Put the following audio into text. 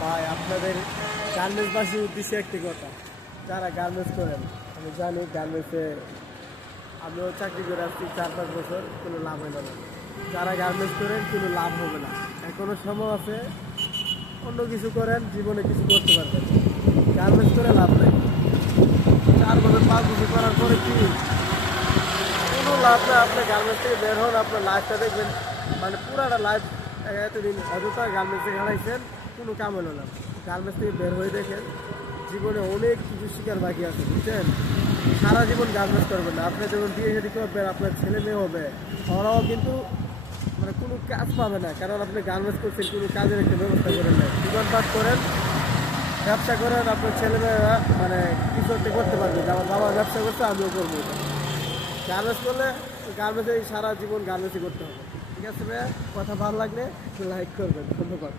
ভাই আপনাদের গার্মেন্টসবাসীর উদ্দেশ্যে একটি কথা, যারা গার্মেন্টস করেন, আমি জানি গার্মেন্টসে আমিও চাকরি করে আসছি 4-5 বছর, কোনো লাভ হইল না। যারা গার্মেন্টস করেন কোনো লাভ হবে না, এখনো সময় আছে, অন্য কিছু করেন, জীবনে কিছু করতে পারবেন। গার্মেন্টস করে লাভ নেই। 4 বছর 5 বছর করার পরে কি কোনো লাভ না। আপনি গার্মেন্টস থেকে বের হন, আপনার লাইফটা দেখবেন, মানে পুরাটা লাইফ এতদিন অযথা গার্মেন্টসে খেলাইছেন, কোনো কাম হলো না। গার্মেন্টস থেকে বের হয়ে দেখেন, জীবনে অনেক কিছু শিকার বাকি আছে, বুঝছেন? সারা জীবন গার্মেন্টস করবেন না। আপনি যখন বিয়ে শাদী করবেন, আপনার ছেলে মেয়ে হবে, ওরাও কিন্তু মানে কোনো কাজ পাবে না, কারণ আপনি গার্মেন্টস করছেন, কোনো কাজের একটা ব্যবস্থা করেন না। দোকানপাট করেন, ব্যবসা করেন, আপনার ছেলেমেয়েরা মানে কিছু একটা করতে পারবে যে আমার বাবা ব্যবসা করছে, আমিও করবো এটা। গার্মেন্টস করলে গার্মেন্টসে সারা জীবন গার্মেন্টসই করতে হবে। ঠিক আছে ভাইয়া, কথা ভালো লাগলে লাইক করবেন। ধন্যবাদ।